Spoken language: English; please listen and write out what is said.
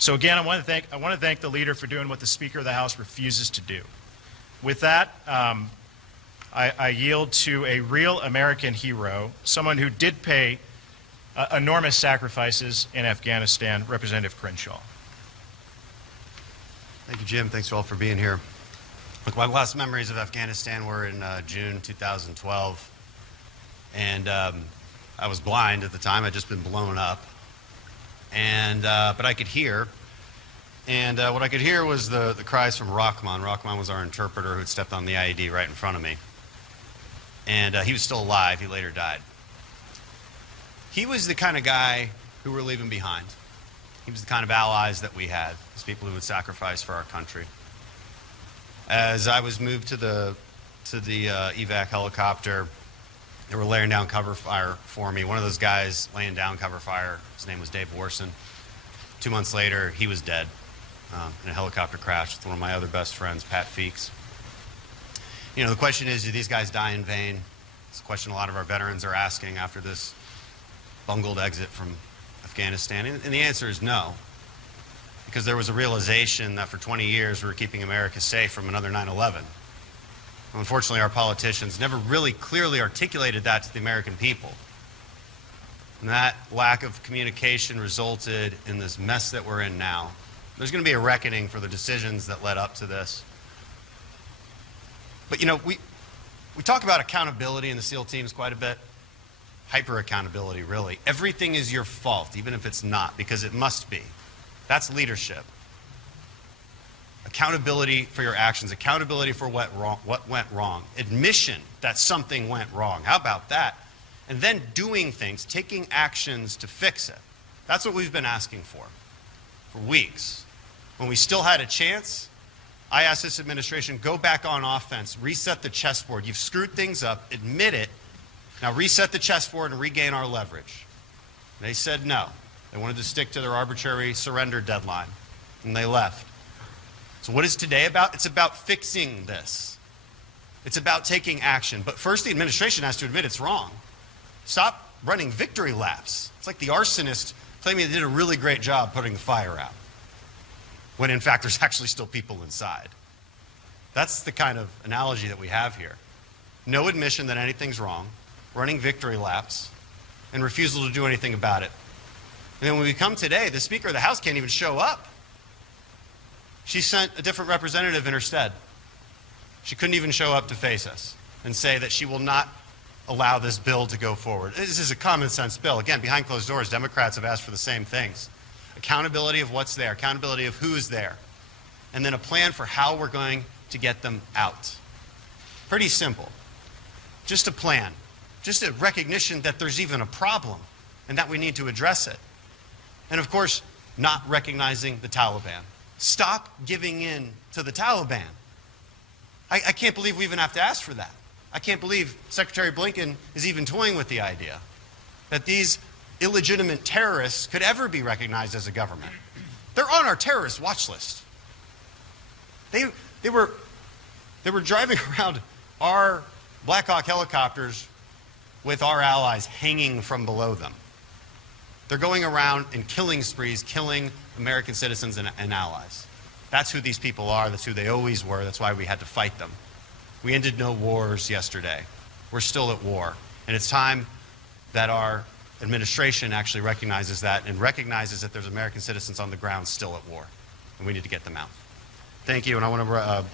So again, I want to thank the leader for doing what the Speaker of the House refuses to do. With that, I yield to a real American hero, someone who did pay enormous sacrifices in Afghanistan, Representative Crenshaw. Thank you, Jim. Thanks all for being here. Look, my last memories of Afghanistan were in June 2012, and I was blind at the time. I'd just been blown up, and but I could hear, and what I could hear was the cries from Rahman. Rahman was our interpreter who had stepped on the IED right in front of me, and he was still alive. He later died. He was the kind of guy who we're leaving behind. He was the kind of allies that we had, as people who would sacrifice for our country. As I was moved to the evac helicopter, they were laying down cover fire for me. One of those guys laying down cover fire, his name was Dave Warson. 2 months later, he was dead in a helicopter crash with one of my other best friends, Pat Feeks. You know, the question is, do these guys die in vain? It's a question a lot of our veterans are asking after this bungled exit from Afghanistan, and the answer is no, because there was a realization that for 20 years we were keeping America safe from another 9/11. Unfortunately, our politicians never really clearly articulated that to the American people, and that lack of communication resulted in this mess that we're in now. There's going to be a reckoning for the decisions that led up to this. But you know, we talk about accountability in the SEAL teams quite a bit. Hyper accountability, really. Everything is your fault, even if it's not, because it must be. That's leadership. Accountability for your actions, accountability for what went wrong, admission that something went wrong. How about that? And then doing things, taking actions to fix it. That's what we've been asking for weeks. When we still had a chance, I asked this administration, go back on offense, reset the chessboard. You've screwed things up, admit it. Now reset the chessboard and regain our leverage. They said no. They wanted to stick to their arbitrary surrender deadline, and they left. So what is today about? It's about fixing this. It's about taking action. But first, the administration has to admit it's wrong. Stop running victory laps. It's like the arsonist claiming they did a really great job putting the fire out, when in fact there's actually still people inside. That's the kind of analogy that we have here. No admission that anything's wrong, running victory laps, and refusal to do anything about it. And then when we come today, the Speaker of the House can't even show up. She sent a different representative in her stead. She couldn't even show up to face us and say that she will not allow this bill to go forward. This is a common sense bill. Again, behind closed doors, Democrats have asked for the same things. Accountability of what's there, accountability of who's there, and then a plan for how we're going to get them out. Pretty simple. Just a plan. Just a recognition that there's even a problem and that we need to address it. And of course, not recognizing the Taliban. Stop giving in to the Taliban. I can't believe we even have to ask for that. I can't believe Secretary Blinken is even toying with the idea that these illegitimate terrorists could ever be recognized as a government. They're on our terrorist watch list. They were driving around our Black Hawk helicopters with our allies hanging from below them. They're going around in killing sprees, killing American citizens and allies. That's who these people are. That's who they always were. That's why we had to fight them. We ended no wars yesterday. We're still at war. And it's time that our administration actually recognizes that and recognizes that there's American citizens on the ground still at war. And we need to get them out. Thank you. And I want to